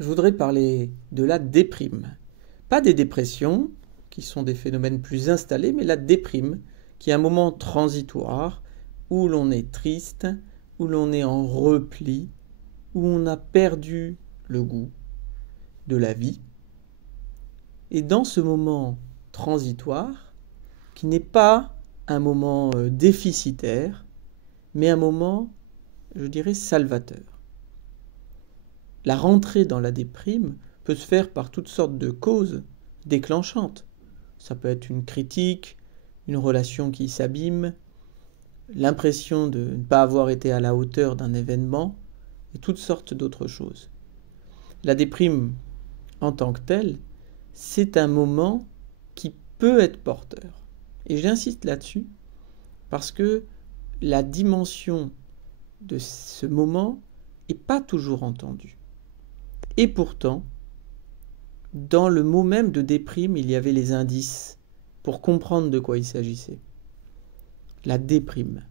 je voudrais parler de la déprime. Pas des dépressions, qui sont des phénomènes plus installés, mais la déprime, qui est un moment transitoire où l'on est triste, où l'on est en repli, où on a perdu le goût de la vie. Et dans ce moment transitoire, qui n'est pas un moment déficitaire, mais un moment, je dirais, salvateur. La rentrée dans la déprime peut se faire par toutes sortes de causes déclenchantes. Ça peut être une critique, une relation qui s'abîme, l'impression de ne pas avoir été à la hauteur d'un événement, et toutes sortes d'autres choses. La déprime, en tant que telle, c'est un moment qui peut être porteur. Et j'insiste là-dessus parce que la dimension de ce moment n'est pas toujours entendue. Et pourtant, dans le mot même de déprime, il y avait les indices pour comprendre de quoi il s'agissait. La déprime,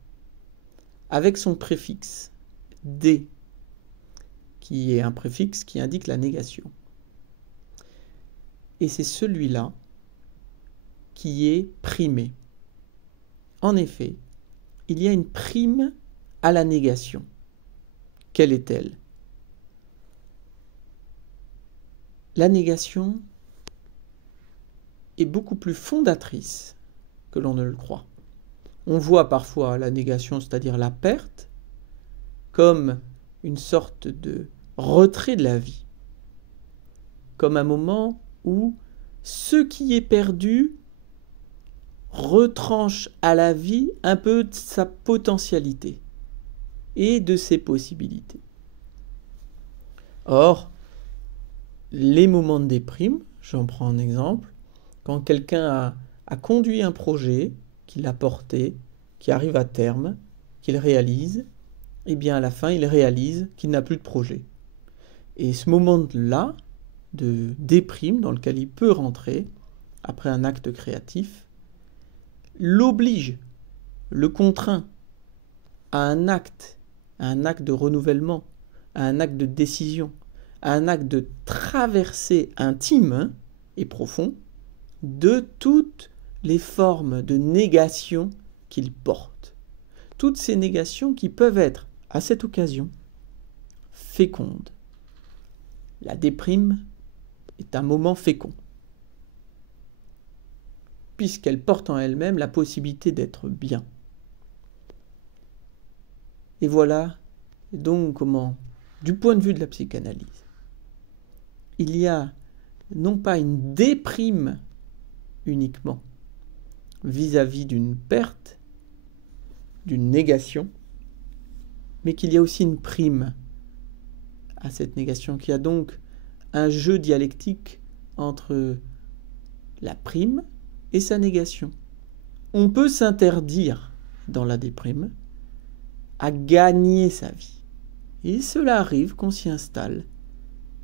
avec son préfixe « dé », qui est un préfixe qui indique la négation. Et c'est celui-là qui est primé. En effet, il y a une prime à la négation. Quelle est-elle ? La négation est beaucoup plus fondatrice que l'on ne le croit. On voit parfois la négation, c'est-à-dire la perte, comme une sorte de retrait de la vie, comme un moment où ce qui est perdu retranche à la vie un peu de sa potentialité et de ses possibilités. Or, les moments de déprime, j'en prends un exemple, quand quelqu'un a conduit un projet, qu'il a porté, qui arrive à terme, qu'il réalise, et bien à la fin, il réalise qu'il n'a plus de projet. Et ce moment-là, de déprime dans lequel il peut rentrer, après un acte créatif, l'oblige, le contraint à un acte de renouvellement, à un acte de décision, à un acte de traversée intime et profond de toutes les formes de négation qu'il porte. Toutes ces négations qui peuvent être, à cette occasion, fécondes. La déprime est un moment fécond, puisqu'elle porte en elle-même la possibilité d'être bien. Et voilà donc comment, du point de vue de la psychanalyse, il y a non pas une déprime uniquement vis-à-vis d'une perte, d'une négation, mais qu'il y a aussi une prime à cette négation, qu'il y a donc un jeu dialectique entre la prime et sa négation. On peut s'interdire dans la déprime à gagner sa vie. Et cela arrive qu'on s'y installe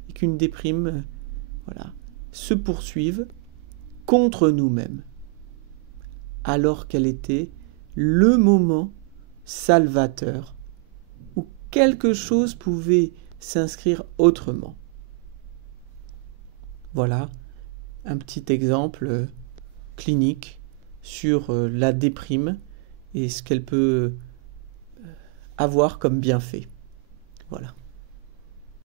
et qu'une déprime se poursuive contre nous-mêmes, alors qu'elle était le moment salvateur où quelque chose pouvait s'inscrire autrement. Voilà un petit exemple clinique sur la déprime et ce qu'elle peut avoir comme bienfait. Voilà.